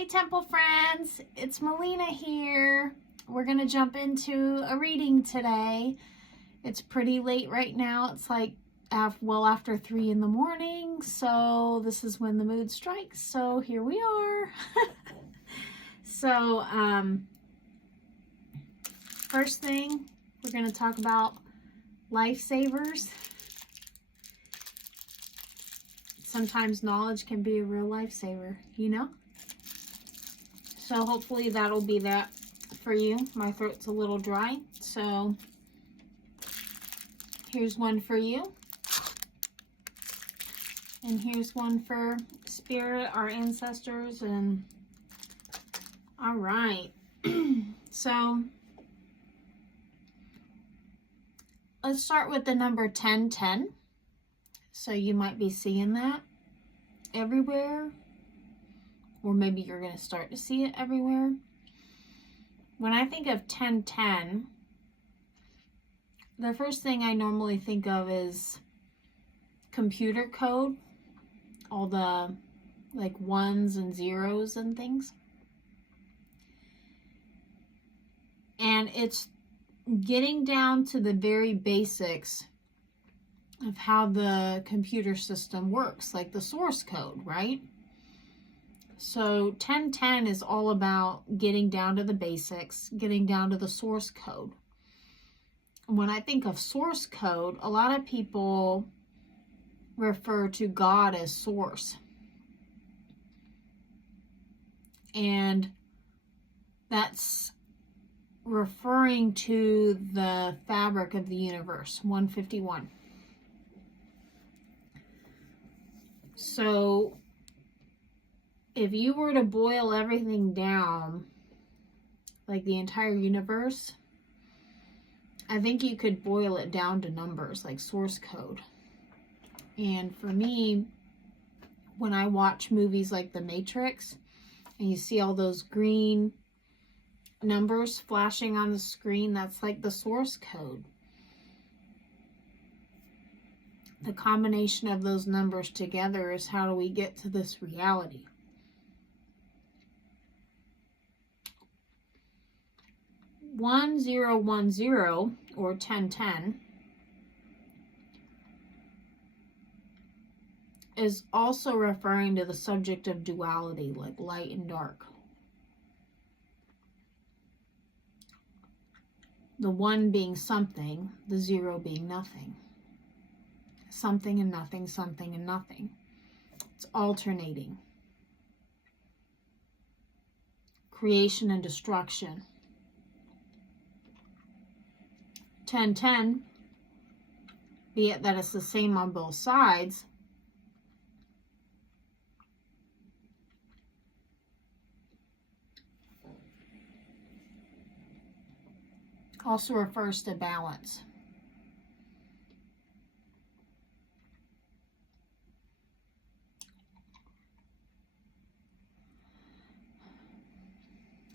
Hey Temple friends, it's Melina here. We're going to jump into a reading today. It's pretty late right now. It's like well after 3 in the morning, so this is when the mood strikes. So here we are. So first thing, we're going to talk about lifesavers. Sometimes knowledge can be a real lifesaver, you know? So hopefully that'll be that for you. My throat's a little dry, so here's one for you. And here's one for Spirit, our ancestors, and all right. So let's start with the number 1010. So you might be seeing that everywhere, or maybe you're going to start to see it everywhere. When I think of 1010, the first thing I normally think of is computer code, all the like ones and zeros and things. And it's getting down to the very basics of how the computer system works, like the source code, right? So 1010 is all about getting down to the basics, getting down to the source code. When I think of source code, a lot of people refer to God as source. And that's referring to the fabric of the universe, 151. So if you were to boil everything down, like the entire universe, I think you could boil it down to numbers, like source code. And for me, when I watch movies like The Matrix, and you see all those green numbers flashing on the screen, that's like the source code. The combination of those numbers together is how do we get to this reality. One zero one zero or 1010 is also referring to the subject of duality, like light and dark. The one being something, the zero being nothing. Something and nothing, something and nothing. It's alternating. Creation and destruction. 1010, be it that it's the same on both sides, also refers to balance.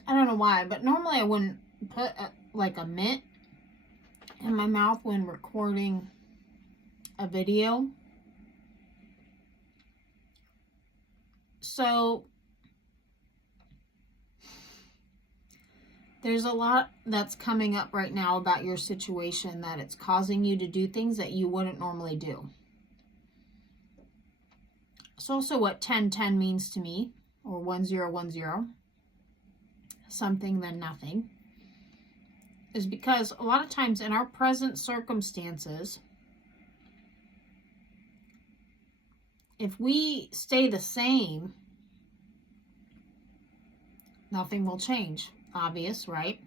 I don't know why, but normally I wouldn't put like a mint in my mouth when recording a video. So there's a lot that's coming up right now about your situation that it's causing you to do things that you wouldn't normally do. It's also what 1010 means to me, or 1010. Something then nothing, is because a lot of times in our present circumstances, if we stay the same, nothing will change. Obvious, right?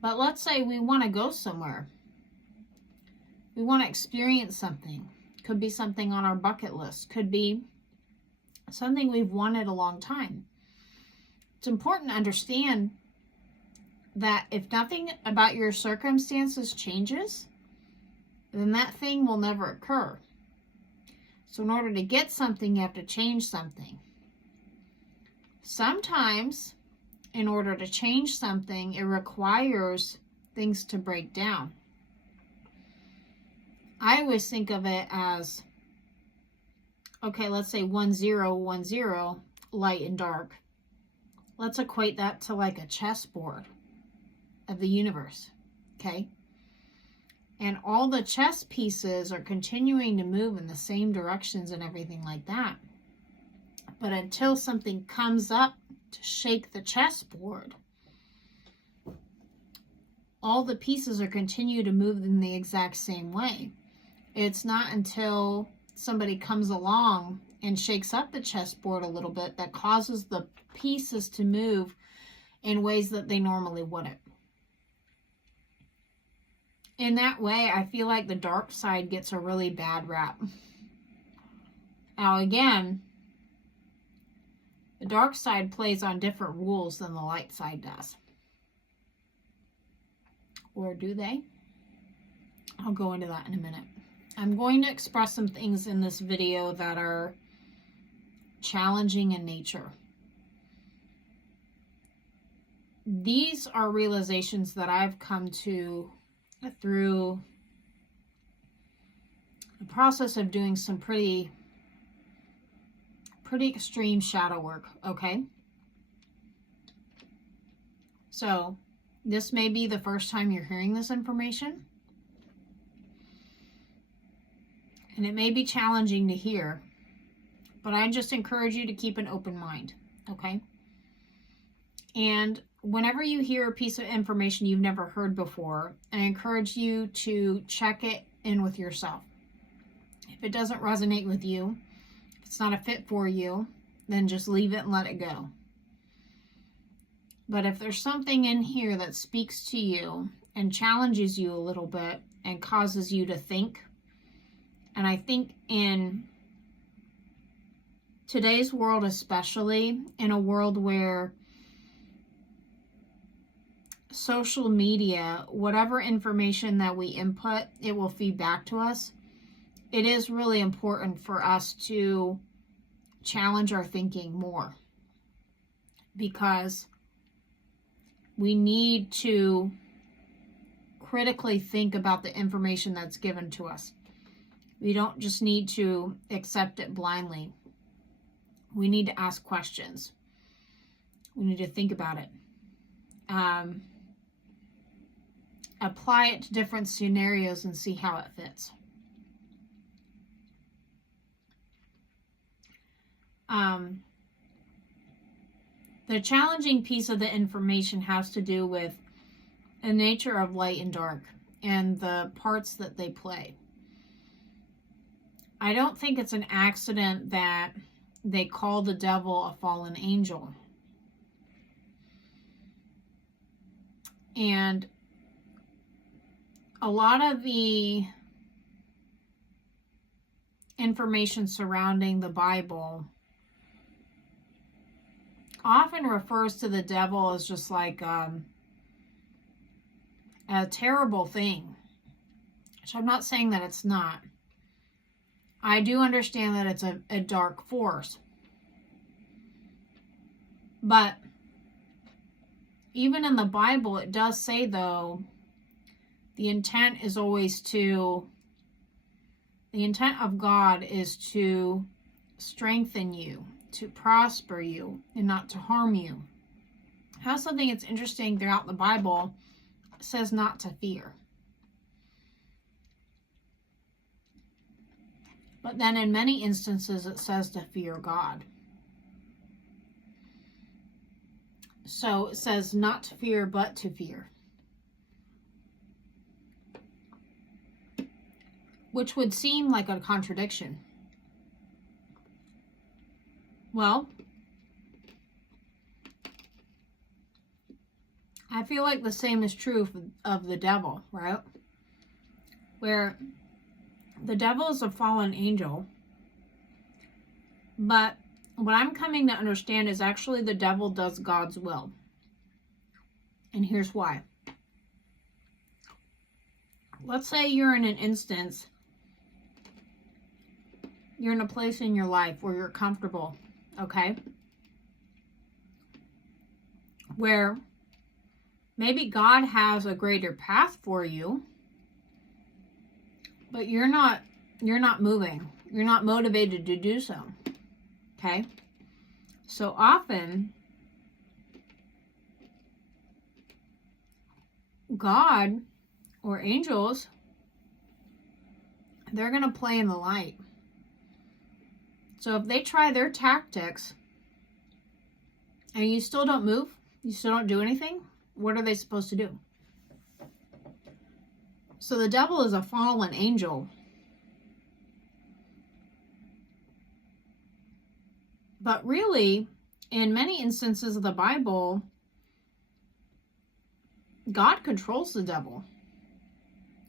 But let's say we want to go somewhere. We want to experience something. Could be something on our bucket list. Could be something we've wanted a long time. It's important to understand that if nothing about your circumstances changes, then that thing will never occur. So in order to get something, you have to change something. Sometimes, in order to change something, it requires things to break down. I always think of it as, okay, let's say 1010. light and dark, let's equate that to like a chessboard of the universe, okay? And all the chess pieces are continuing to move in the same directions and everything like that. But until something comes up to shake the chessboard, all the pieces are continue to move in the exact same way. It's not until somebody comes along and shakes up the chessboard a little bit that causes the pieces to move in ways that they normally wouldn't. In that way, I feel like the dark side gets a really bad rap. Now again, the dark side plays on different rules than the light side does. Or do they? I'll go into that in a minute. I'm going to express some things in this video that are challenging in nature. These are realizations that I've come to through the process of doing some pretty extreme shadow work, okay? So, this may be the first time you're hearing this information, and it may be challenging to hear, but I just encourage you to keep an open mind, okay? And whenever you hear a piece of information you've never heard before, I encourage you to check it in with yourself. If it doesn't resonate with you, if it's not a fit for you, then just leave it and let it go. But if there's something in here that speaks to you and challenges you a little bit and causes you to think, and I think in today's world especially, in a world where social media, whatever information that we input, it will feed back to us. It is really important for us to challenge our thinking more, because we need to critically think about the information that's given to us. We don't just need to accept it blindly. We need to ask questions. We need to think about it. Apply it to different scenarios and see how it fits. The challenging piece of the information has to do with the nature of light and dark and the parts that they play. I don't think it's an accident that they call the devil a fallen angel. And a lot of the information surrounding the Bible often refers to the devil as just like a terrible thing, which I'm not saying that it's not. I do understand that it's a dark force. But even in the Bible, it does say, though, the intent of God is to strengthen you, to prosper you, and not to harm you. How something that's interesting throughout the Bible says not to fear. But then in many instances it says to fear God. So it says not to fear, but to fear. Which would seem like a contradiction. Well, I feel like the same is true of the devil, right? Where the devil is a fallen angel, but what I'm coming to understand is actually the devil does God's will. And here's why. Let's say you're in an instance, you're in a place in your life where you're comfortable, okay? Where maybe God has a greater path for you, but you're not moving. You're not motivated to do so. Okay? So often, God or angels, they're going to play in the light. So if they try their tactics and you still don't move, you still don't do anything, what are they supposed to do? So the devil is a fallen angel. But really, in many instances of the Bible, God controls the devil,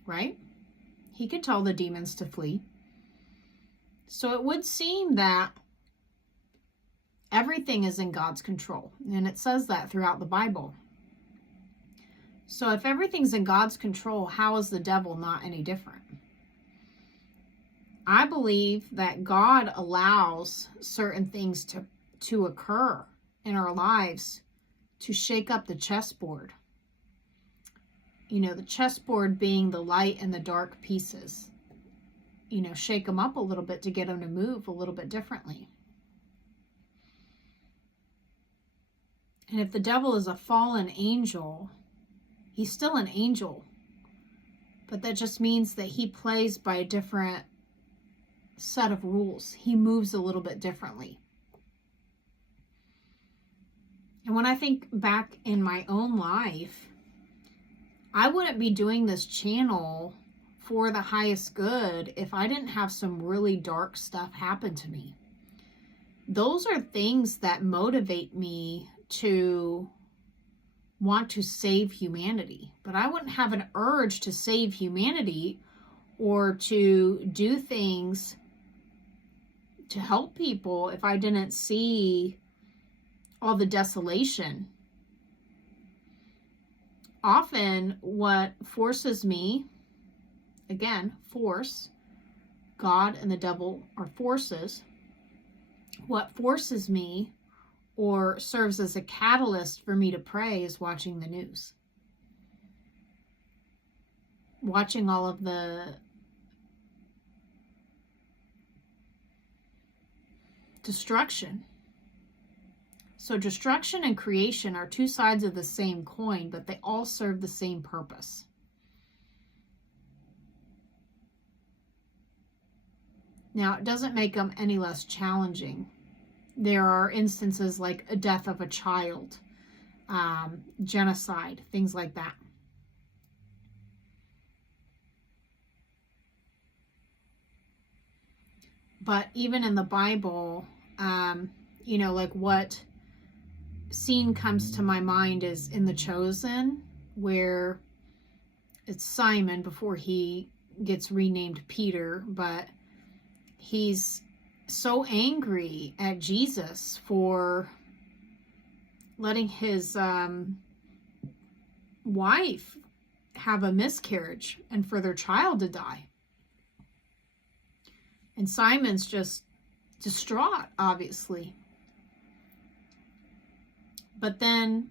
right? He can tell the demons to flee. So it would seem that everything is in God's control. And it says that throughout the Bible. So if everything's in God's control, how is the devil not any different? I believe that God allows certain things to occur in our lives to shake up the chessboard. You know, the chessboard being the light and the dark pieces. You know, shake them up a little bit to get them to move a little bit differently. And if the devil is a fallen angel, he's still an angel. But that just means that he plays by a different set of rules. He moves a little bit differently. And when I think back in my own life, I wouldn't be doing this channel for the highest good if I didn't have some really dark stuff happen to me. Those are things that motivate me to want to save humanity. But I wouldn't have an urge to save humanity or to do things to help people if I didn't see all the desolation. Often what forces me, again, force, God and the devil are forces. What forces me or serves as a catalyst for me to pray is watching the news. Watching all of the destruction. So destruction and creation are two sides of the same coin, but they all serve the same purpose. Now, it doesn't make them any less challenging. There are instances like a death of a child, genocide, things like that. But even in the Bible, you know, like what scene comes to my mind is in The Chosen, where it's Simon before he gets renamed Peter, but he's so angry at Jesus for letting his wife have a miscarriage and for their child to die. And Simon's just distraught, obviously. But then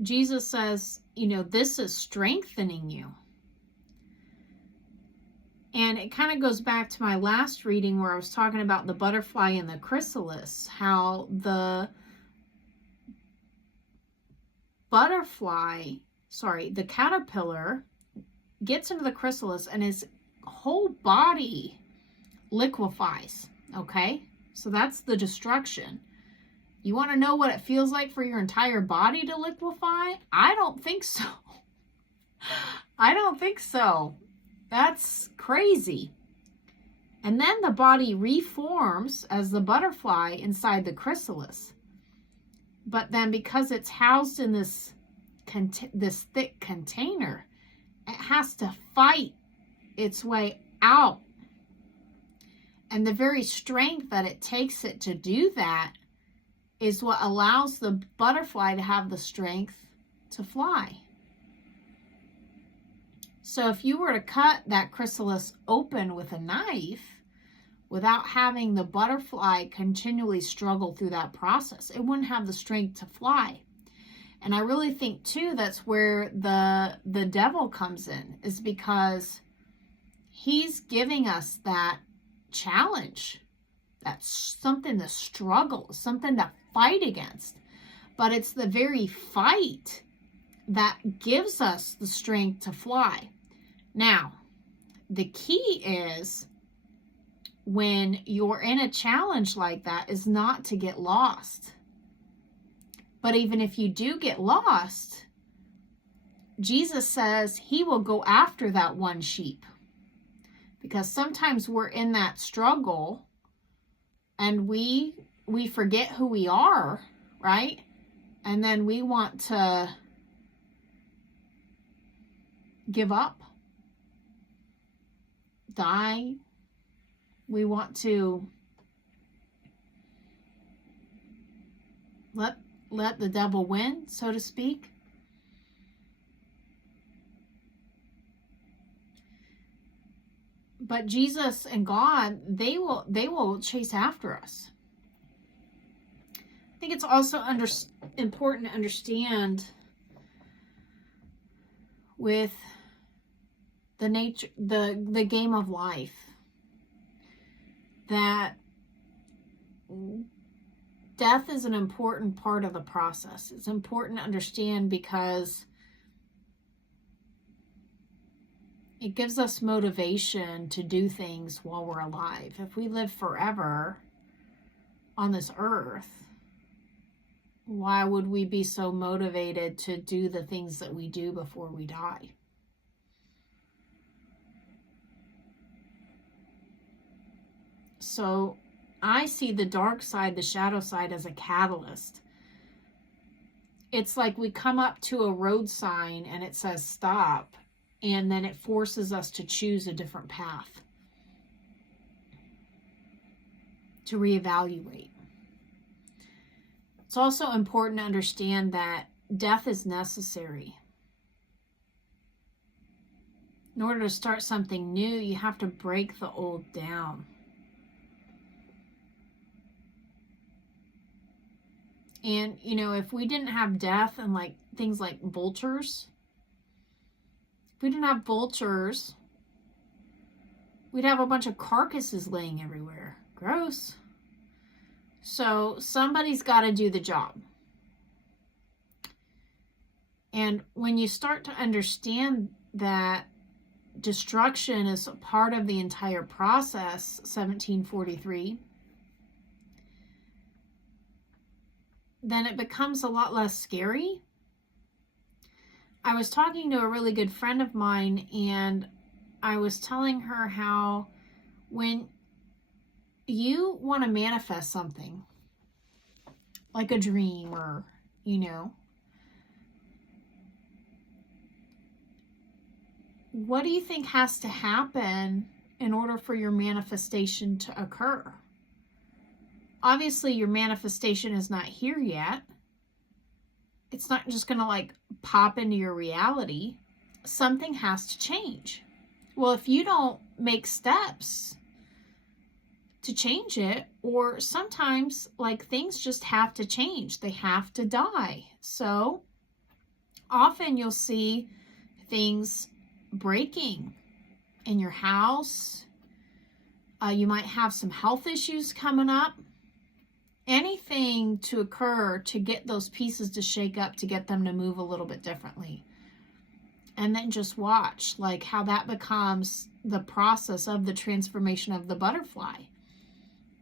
Jesus says, you know, this is strengthening you. And it kind of goes back to my last reading where I was talking about the butterfly and the chrysalis, how the the caterpillar gets into the chrysalis and his whole body liquefies, okay? So that's the destruction. You want to know what it feels like for your entire body to liquefy? I don't think so. I don't think so. That's crazy. And then the body reforms as the butterfly inside the chrysalis. But then because it's housed in this thick container, it has to fight its way out. And the very strength that it takes it to do that is what allows the butterfly to have the strength to fly. So if you were to cut that chrysalis open with a knife without having the butterfly continually struggle through that process, it wouldn't have the strength to fly. And I really think too that's where the devil comes in, is because he's giving us that challenge. That's something to struggle, something to fight against. But it's the very fight that gives us the strength to fly. Now, the key is when you're in a challenge like that is not to get lost. But even if you do get lost, Jesus says he will go after that one sheep. Because sometimes we're in that struggle and we forget who we are, right? And then we want to give up, die. We want to let the devil win, so to speak. But Jesus and God, they will chase after us. I think it's also important to understand with the nature, the game of life, that death is an important part of the process. It's important to understand because it gives us motivation to do things while we're alive. If we live forever on this earth, why would we be so motivated to do the things that we do before we die? So I see the dark side, the shadow side, as a catalyst. It's like we come up to a road sign and it says stop, and then it forces us to choose a different path, to reevaluate. It's also important to understand that death is necessary. In order to start something new, you have to break the old down. And, you know, if we didn't have death and like things like vultures, if we didn't have vultures, we'd have a bunch of carcasses laying everywhere. Gross. So somebody's got to do the job. And when you start to understand that destruction is a part of the entire process, 1743, then it becomes a lot less scary. I was talking to a really good friend of mine, and I was telling her how when you want to manifest something, like a dream or, you know, what do you think has to happen in order for your manifestation to occur? Obviously, your manifestation is not here yet. It's not just going to like pop into your reality. Something has to change. Well, if you don't make steps to change it, or sometimes like things just have to change. They have to die. So often you'll see things breaking in your house. You might have some health issues coming up. Anything to occur to get those pieces to shake up, to get them to move a little bit differently. And then just watch like how that becomes the process of the transformation of the butterfly.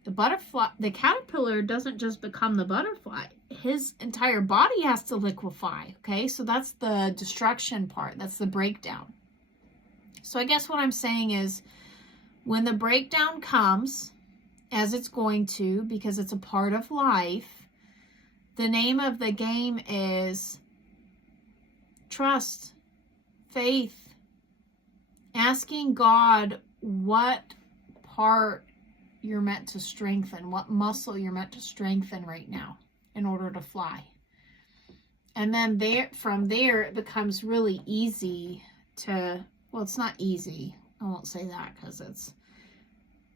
The caterpillar doesn't just become the butterfly. His entire body has to liquefy. Okay, so that's the destruction part. That's the breakdown. So I guess what I'm saying is when the breakdown comes, as it's going to, because it's a part of life, the name of the game is trust, faith, asking God what part you're meant to strengthen, what muscle you're meant to strengthen right now in order to fly. And then from there, it becomes really easy to, well, it's not easy. I won't say that because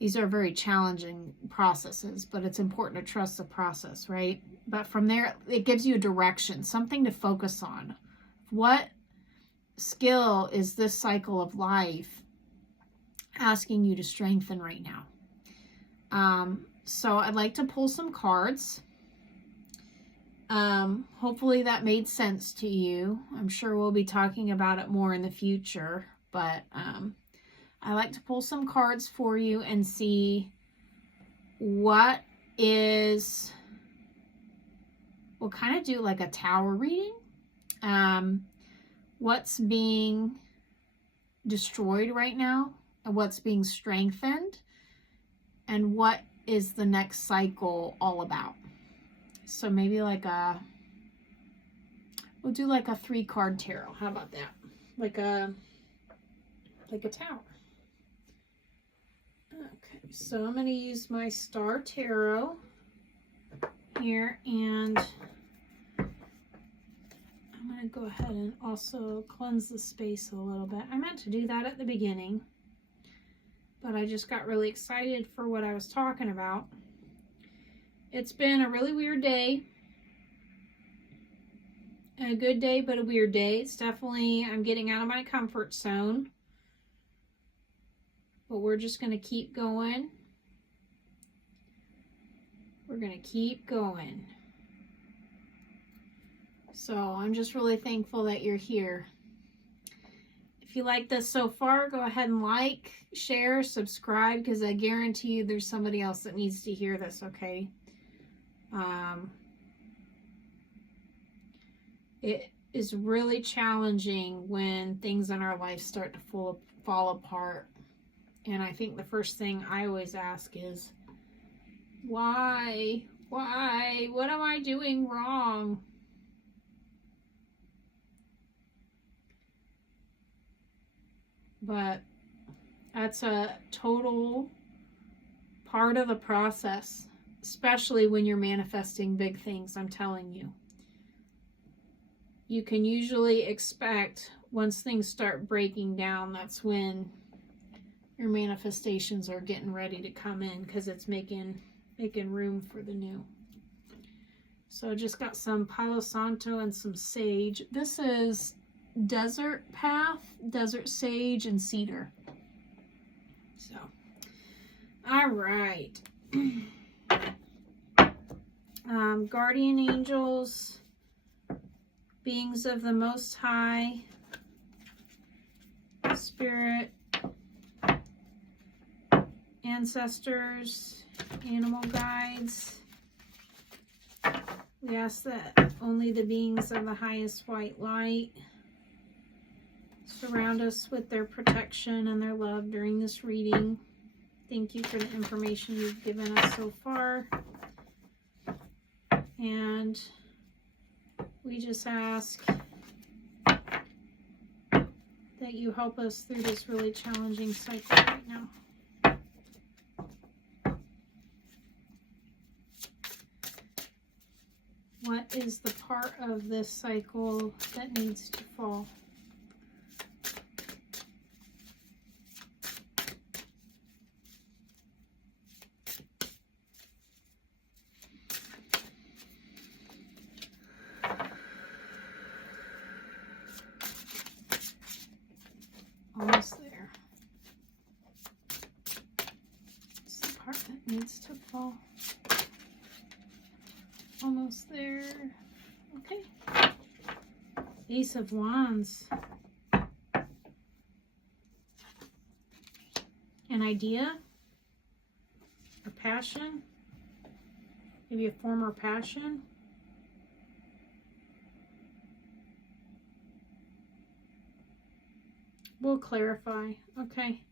these are very challenging processes, but it's important to trust the process, right? But from there, it gives you a direction, something to focus on. What skill is this cycle of life asking you to strengthen right now? So I'd like to pull some cards. Hopefully that made sense to you. I'm sure we'll be talking about it more in the future, but I like to pull some cards for you and see what is, we'll kind of do like a tower reading. What's being destroyed right now, and what's being strengthened, and what is the next cycle all about. So maybe like we'll do like a 3-card tarot. How about that? Like a tower. Okay, so I'm going to use my Star Tarot here, and I'm going to go ahead and also cleanse the space a little bit. I meant to do that at the beginning, but I just got really excited for what I was talking about. It's been a really weird day. A good day, but a weird day. It's definitely, I'm getting out of my comfort zone. But we're just going to keep going. We're going to keep going. So I'm just really thankful that you're here. If you like this so far, go ahead and like, share, subscribe, because I guarantee you there's somebody else that needs to hear this, okay? It is really challenging when things in our life start to fall apart. And I think the first thing I always ask is, why? Why? What am I doing wrong? But that's a total part of the process, especially when you're manifesting big things, I'm telling you. You can usually expect once things start breaking down, that's when your manifestations are getting ready to come in, because it's making room for the new. So I just got some Palo Santo and some sage. This is desert path, desert sage, and cedar. So, all right. Guardian angels, beings of the Most High, Spirit, ancestors, animal guides. We ask that only the beings of the highest white light surround us with their protection and their love during this reading. Thank you for the information you've given us so far. And we just ask that you help us through this really challenging cycle right now. What is the part of this cycle that needs to fall? Almost there. It's the part that needs to fall. Almost there. Okay. Ace of Wands. An idea? A passion? Maybe a former passion? We'll clarify. Okay.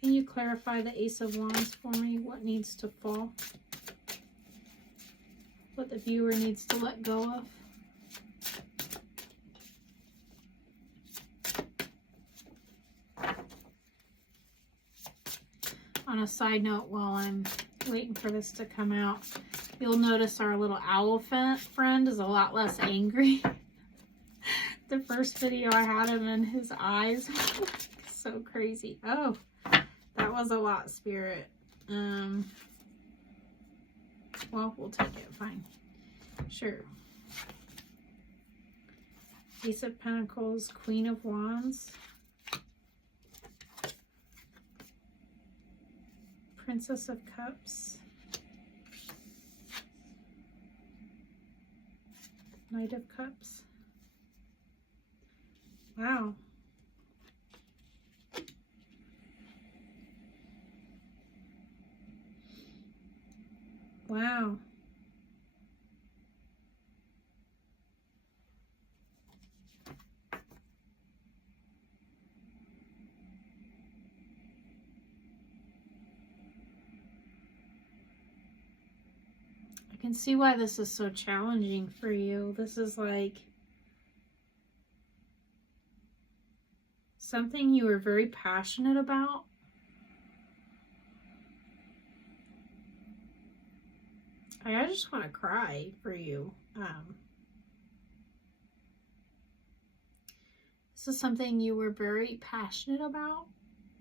Can you clarify the Ace of Wands for me? What needs to fall? What the viewer needs to let go of? On a side note, while I'm waiting for this to come out, you'll notice our little owl friend is a lot less angry. The first video I had him in, his eyes so crazy. Oh, that was a lot, Spirit. Well, we'll take it. Fine. Sure. Ace of Pentacles, Queen of Wands, Princess of Cups. Knight of Cups. Wow. Wow. I can see why this is so challenging for you. This is like something you were very passionate about. I just want to cry for you. This is something you were very passionate about.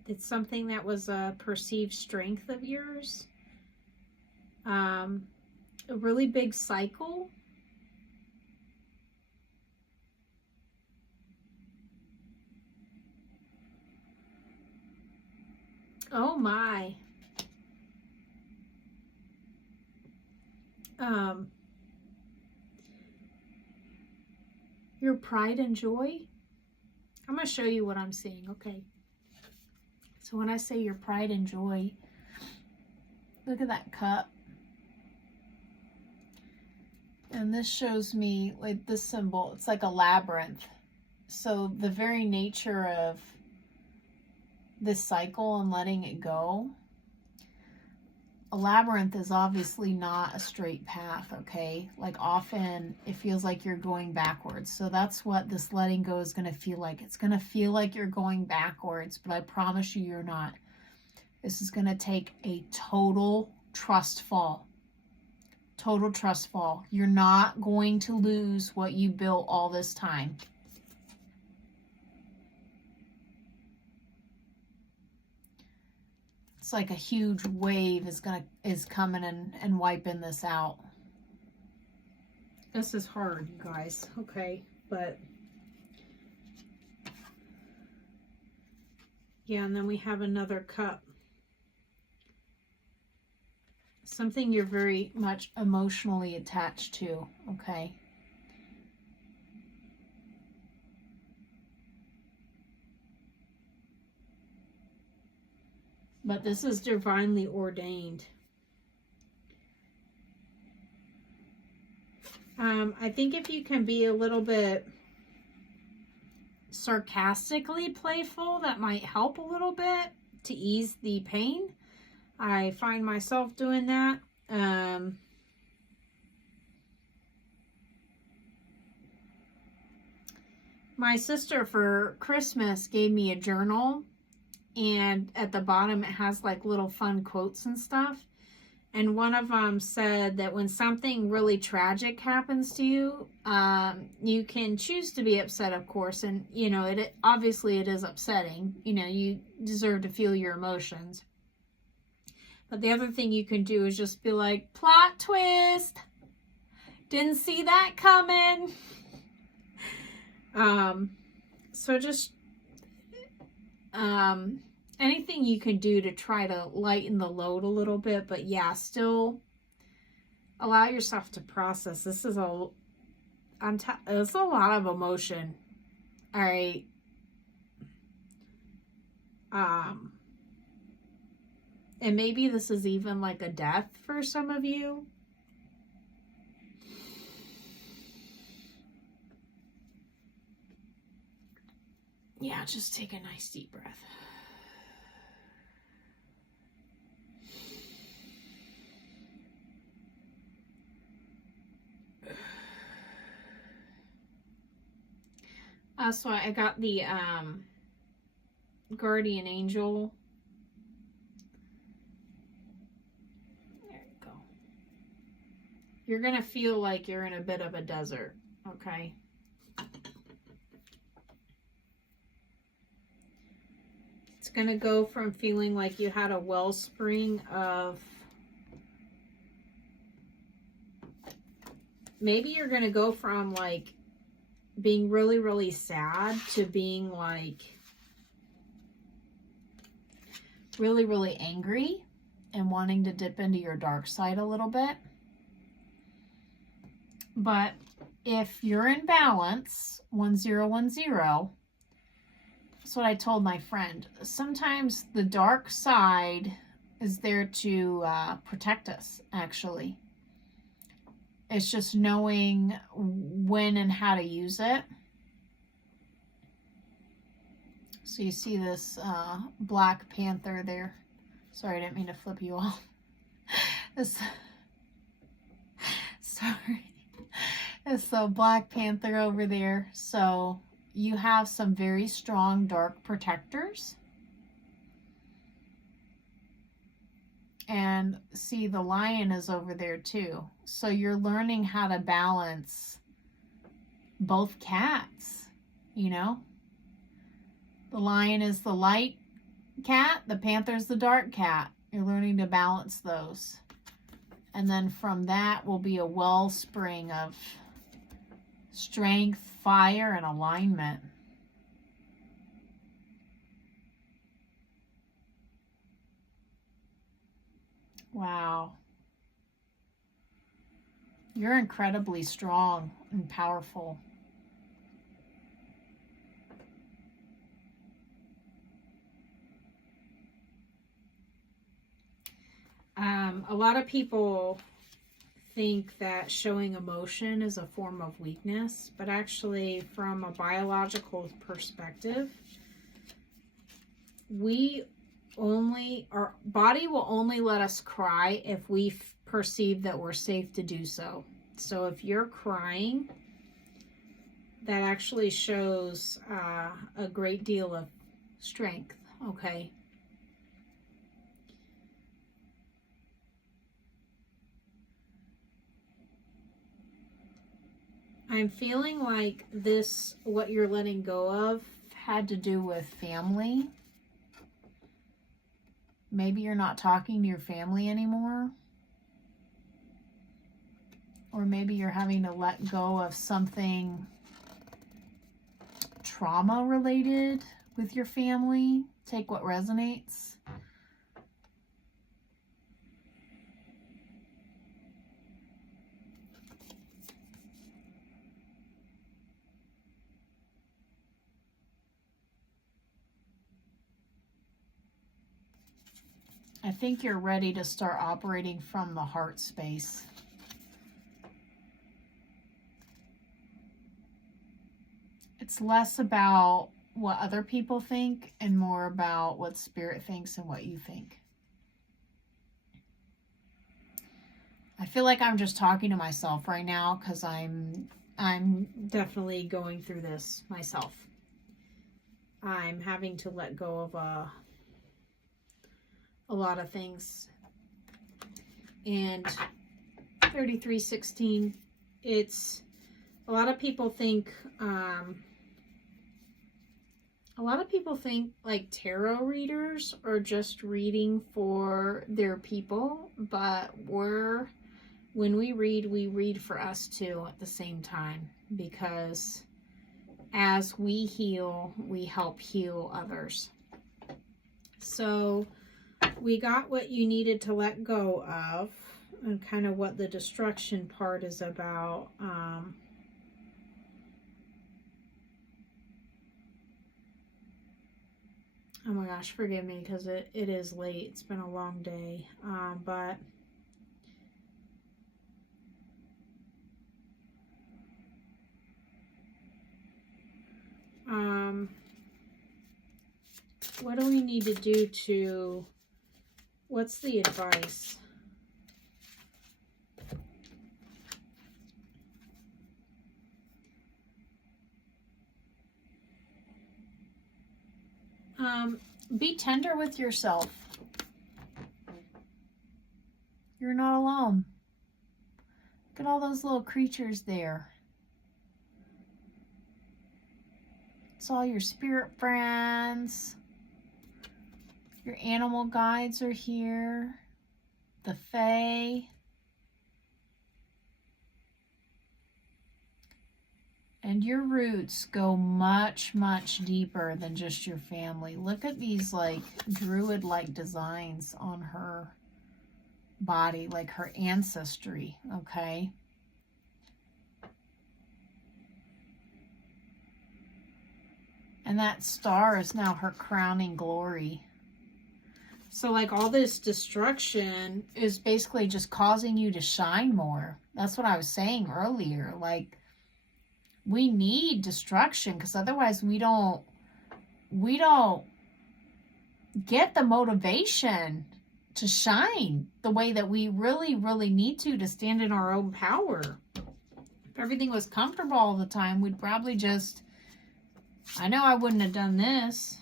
It's something that was a perceived strength of yours. A really big cycle. Oh my. Your pride and joy. I'm going to show you what I'm seeing, okay? So when I say your pride and joy, look at that cup. And this shows me like this symbol. It's like a labyrinth. So the very nature of this cycle and letting it go, a labyrinth is obviously not a straight path, okay? Like often it feels like you're going backwards. So that's what this letting go is going to feel like. It's going to feel like you're going backwards, but I promise you you're not. This is going to take a total trust fall. Total trust fall. You're not going to lose what you built all this time. It's like a huge wave is coming and wiping this out. This is hard, you guys. Okay, but yeah, and then we have another cup. Something you're very much emotionally attached to, okay? But this is divinely ordained. I think if you can be a little bit sarcastically playful, that might help a little bit to ease the pain. I find myself doing that. My sister for Christmas gave me a journal, and at the bottom it has like little fun quotes and stuff. And one of them said that when something really tragic happens to you, you can choose to be upset, of course. And, you know, obviously it is upsetting. You know, you deserve to feel your emotions. But the other thing you can do is just be like, plot twist. Didn't see that coming. So just anything you can do to try to lighten the load a little bit, but yeah, still allow yourself to process. This is it's a lot of emotion. All right. And maybe this is even like a death for some of you. Yeah, just take a nice deep breath. So I got the guardian angel. There you go. You're going to feel like you're in a bit of a desert, okay? It's going to go from feeling like you had a wellspring of... Maybe you're going to go from like being really, really sad to being like really, really angry. and wanting to dip into your dark side a little bit. But if you're in balance, 1010, that's what I told my friend. Sometimes the dark side is there to protect us, actually. It's just knowing when and how to use it. So you see this Black Panther there. Sorry, I didn't mean to flip you off. Sorry. It's the Black Panther over there. So you have some very strong dark protectors. And see, the lion is over there too. So you're learning how to balance both cats, you know? The lion is the light cat, the panther's the dark cat. You're learning to balance those. And then from that will be a wellspring of strength, fire, and alignment. Wow. You're incredibly strong and powerful. A lot of people think that showing emotion is a form of weakness, but actually from a biological perspective, our body will only let us cry if we perceive that we're safe to do so. So if you're crying, that actually shows a great deal of strength, okay? I'm feeling like this, what you're letting go of, had to do with family. Maybe you're not talking to your family anymore. Or maybe you're having to let go of something trauma related with your family. Take what resonates. I think you're ready to start operating from the heart space. It's less about what other people think and more about what spirit thinks and what you think. I feel like I'm just talking to myself right now because I'm definitely going through this myself. I'm having to let go of a lot of things. And 3316, it's a lot of people think like tarot readers are just reading for their people, but when we read for us too at the same time, because as we heal, we help heal others. So we got what you needed to let go of and kind of what the destruction part is about. Oh my gosh, forgive me because it is late. It's been a long day. But what do we need to do to, what's the advice? Be tender with yourself. You're not alone. Look at all those little creatures there. It's all your spirit friends. Your animal guides are here. The Fae. And your roots go much, much deeper than just your family. Look at these like druid-like designs on her. body, like her ancestry, okay? And that star is now her crowning glory. So like all this destruction is basically just causing you to shine more. That's what I was saying earlier. Like, we need destruction because otherwise we don't get the motivation to shine the way that we really, really need to stand in our own power. If everything was comfortable all the time, we'd probably just, I know I wouldn't have done this.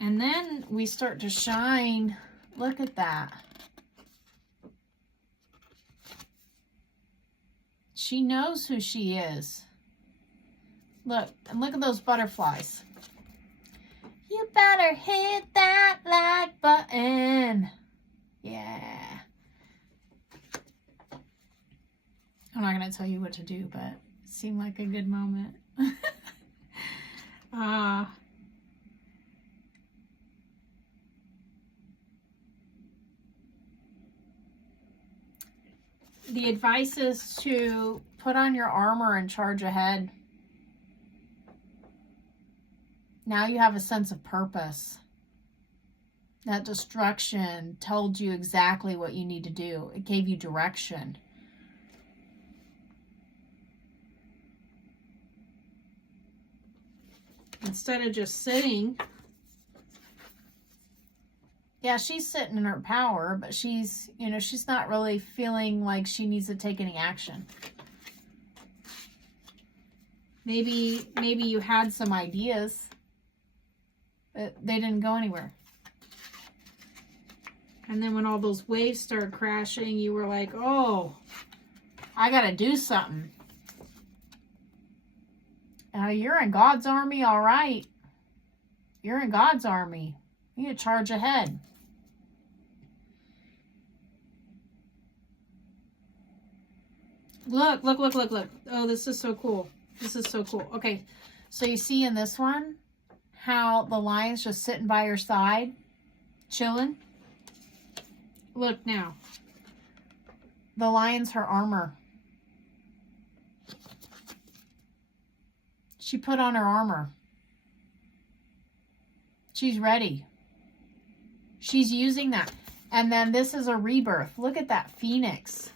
And then we start to shine. Look at that. She knows who she is. Look, and look at those butterflies. You better hit that like button. Yeah. I'm not going to tell you what to do, but it seemed like a good moment. The advice is to put on your armor and charge ahead. Now you have a sense of purpose. That destruction told you exactly what you need to do. It gave you direction. Instead of just sitting. Yeah, she's sitting in her power, but she's, you know, she's not really feeling like she needs to take any action. Maybe you had some ideas, but they didn't go anywhere. And then when all those waves started crashing, you were like, oh, I got to do something. You're in God's army, all right. You're in God's army. You need to charge ahead. Look. Oh, this is so cool. This is so cool. Okay, so you see in this one how the lion's just sitting by her side, chilling? Look now. The lion's her armor. She put on her armor. She's ready. She's using that. And then this is a rebirth. Look at that phoenix.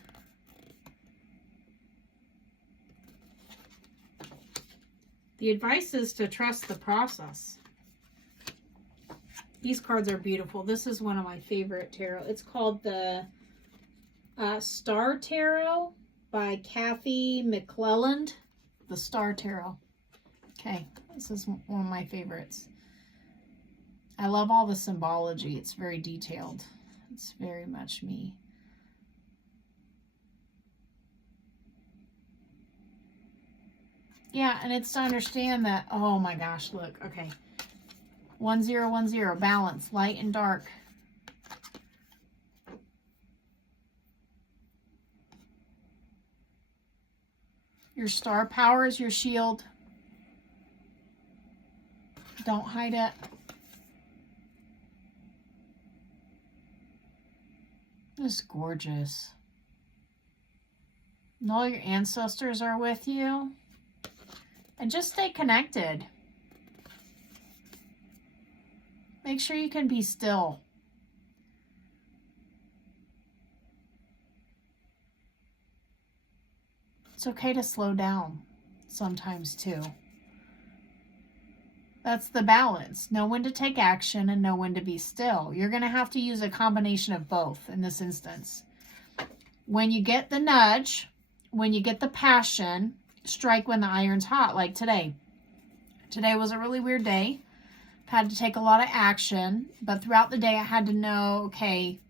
The advice is to trust the process. These cards are beautiful. This is one of my favorite tarot. It's called the Star Tarot by Kathy McClelland. The Star Tarot. Okay, this is one of my favorites. I love all the symbology. It's very detailed. It's very much me. Yeah, and it's to understand that, oh my gosh, look, okay. 1010, balance, light and dark. Your star power is your shield. Don't hide it. It's gorgeous. And all your ancestors are with you. And just stay connected. Make sure you can be still. It's okay to slow down sometimes too. That's the balance. Know when to take action and know when to be still. You're going to have to use a combination of both in this instance. When you get the nudge, when you get the passion, strike when the iron's hot, like today. Today was a really weird day. Had to take a lot of action, but throughout the day I had to know, okay,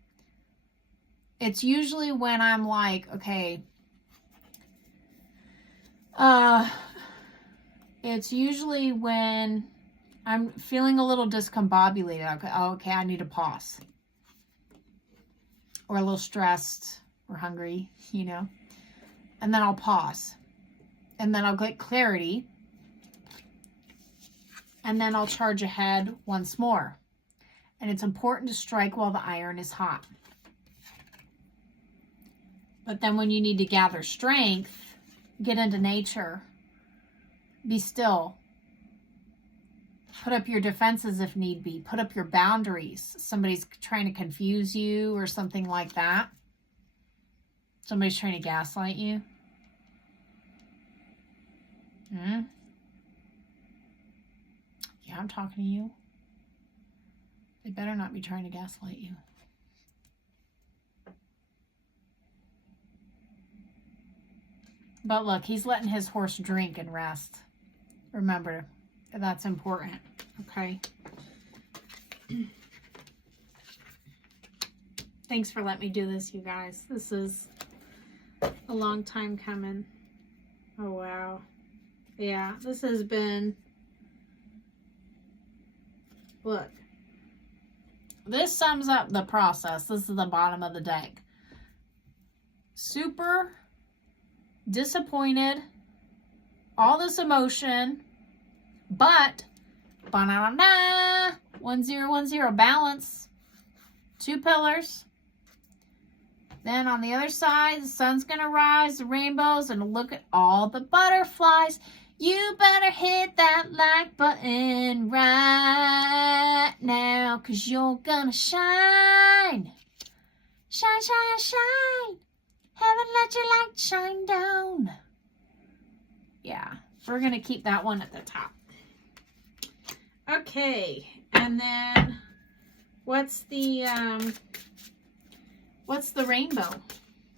it's usually when I'm like, okay, it's usually when I'm feeling a little discombobulated. Okay, I need to pause. Or a little stressed or hungry, you know. And then I'll pause. And then I'll get clarity. And then I'll charge ahead once more. And it's important to strike while the iron is hot. But then when you need to gather strength, get into nature, be still. Put up your defenses if need be. Put up your boundaries. Somebody's trying to confuse you or something like that. Somebody's trying to gaslight you. Yeah, I'm talking to you. They better not be trying to gaslight you. But look, he's letting his horse drink and rest. Remember, that's important, okay? Thanks for letting me do this, you guys. This is a long time coming. Oh, wow. Yeah, this has been... Look. This sums up the process. This is the bottom of the deck. Super disappointed. All this emotion. But, ba-na-na-na, 1010, balance. 2 pillars. Then on the other side, the sun's going to rise, the rainbows, and look at all the butterflies. You better hit that like button right now, 'cause you're gonna shine. Shine, shine, shine. Heaven let your light shine down. Yeah, we're going to keep that one at the top. Okay, and then what's the rainbow?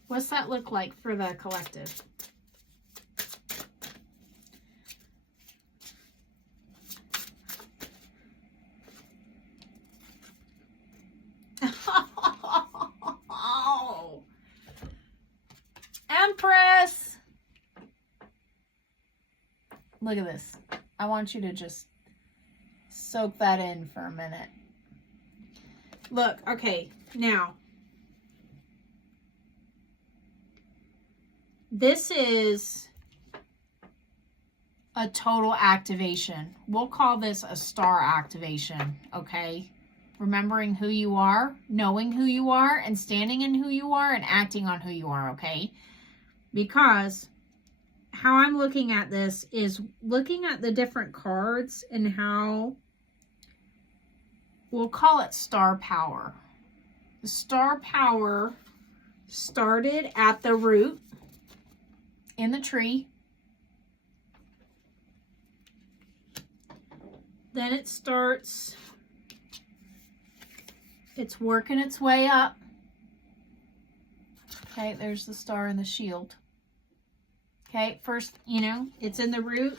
What's that look like for the collective? Oh, Empress! Look at this. I want you to just soak that in for a minute. Look, okay, now. This is a total activation. We'll call this a star activation, okay? Remembering who you are, knowing who you are, and standing in who you are, and acting on who you are, okay? Because how I'm looking at this is looking at the different cards and how, we'll call it star power. The star power started at the root in the tree. Then it starts, it's working its way up. Okay, there's the star and the shield. Okay, first, you know, it's in the root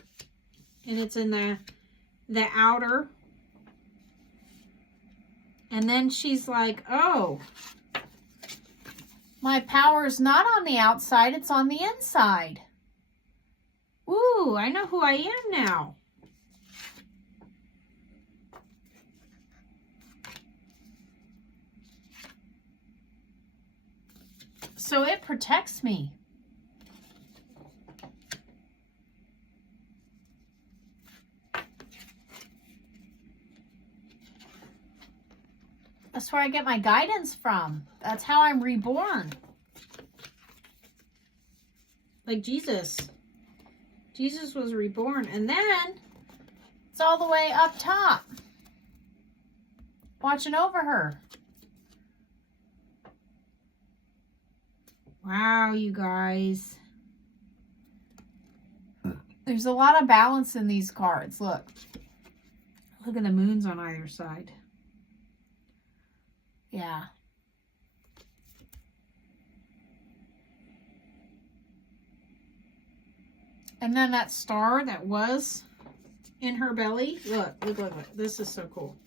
and it's in the outer. And then she's like, oh, my power's not on the outside, it's on the inside. Ooh, I know who I am now. So it protects me. That's where I get my guidance from. That's how I'm reborn. Like Jesus. Jesus was reborn. And then it's all the way up top. Watching over her. Wow, you guys. There's a lot of balance in these cards. Look. Look at the moons on either side. Yeah. And then that star that was in her belly. Look, look, look, look. This is so cool.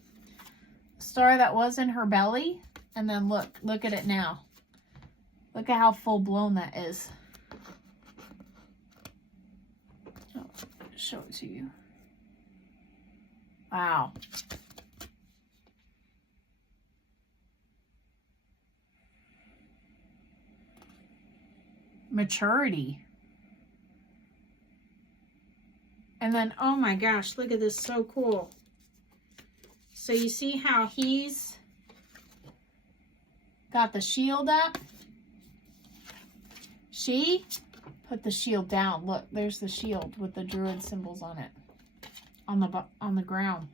Star that was in her belly. And then look at it now. Look at how full blown that is. Oh, show it to you. Wow. Maturity. And then, oh my gosh, look at this, so cool. So you see how he's got the shield up? She put the shield down. Look, there's the shield with the druid symbols on it. On the ground.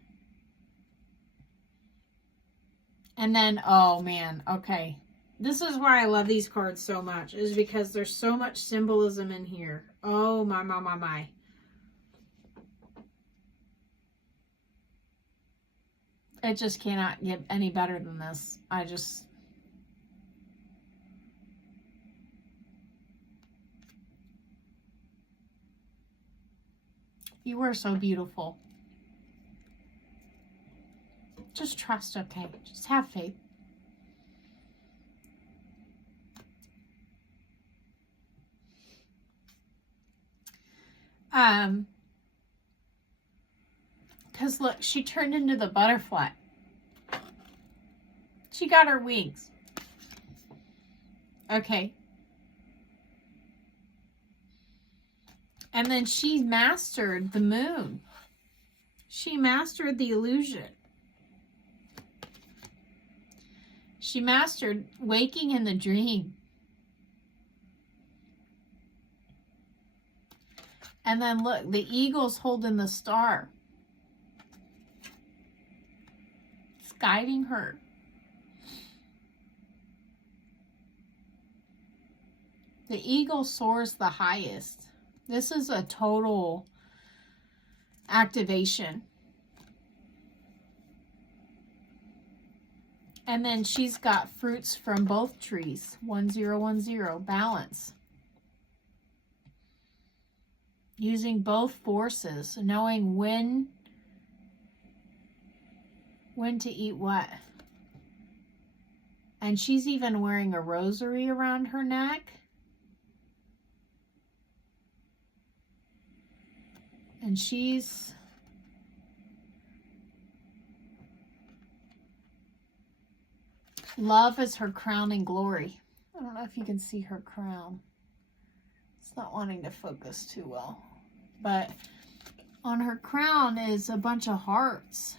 And then, oh man, okay. This is why I love these cards so much, is because there's so much symbolism in here. Oh my, my, my, my. It just cannot get any better than this. You are so beautiful. Just trust, okay? Just have faith. Because look, she turned into the butterfly. She got her wings. Okay. And then she mastered the moon. She mastered the illusion. She mastered waking in the dream. And then look, the eagle's holding the star. It's guiding her. The eagle soars the highest. This is a total activation. And then she's got fruits from both trees. 1010, balance. Using both forces, knowing when to eat what. And she's even wearing a rosary around her neck. And love is her crowning glory. I don't know if you can see her crown. It's not wanting to focus too well. But on her crown is a bunch of hearts.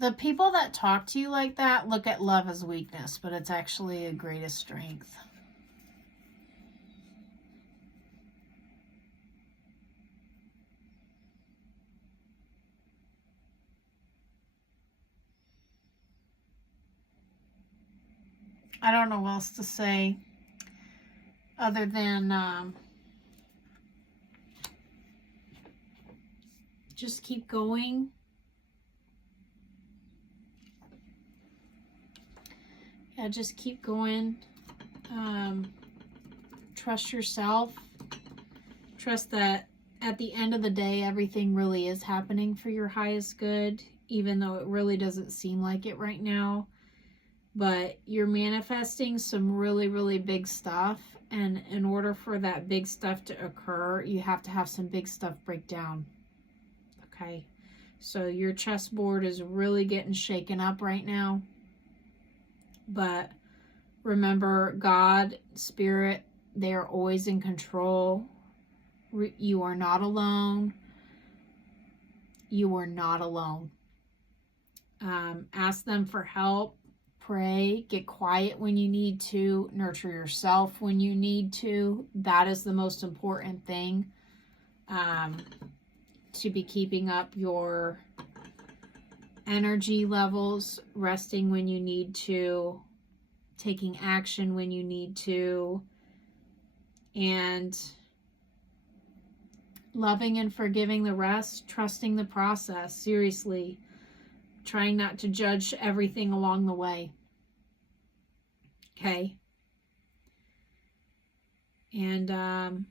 The people that talk to you like that look at love as weakness, but it's actually a greatest strength. I don't know what else to say other than just keep going. Yeah, just keep going. Trust yourself. Trust that at the end of the day, everything really is happening for your highest good, even though it really doesn't seem like it right now. But you're manifesting some really, really big stuff. And in order for that big stuff to occur, you have to have some big stuff break down. Okay? So your chessboard is really getting shaken up right now. But remember, God, Spirit, they are always in control. You are not alone. You are not alone. Ask them for help. Pray. Get quiet when you need to. Nurture yourself when you need to. That is the most important thing. To be keeping up your energy levels, resting when you need to, taking action when you need to, and loving and forgiving the rest, trusting the process, seriously, trying not to judge everything along the way. Okay? And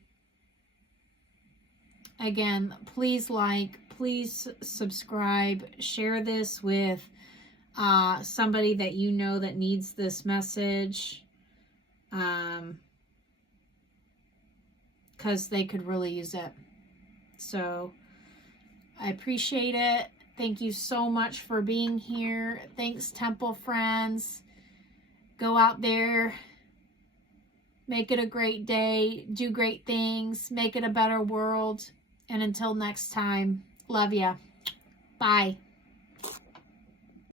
again, please like, please subscribe, share this with somebody that you know that needs this message, because they could really use it. So I appreciate it. Thank you so much for being here. Thanks, Temple friends. Go out there, make it a great day, do great things, make it a better world. And until next time, love ya. Bye.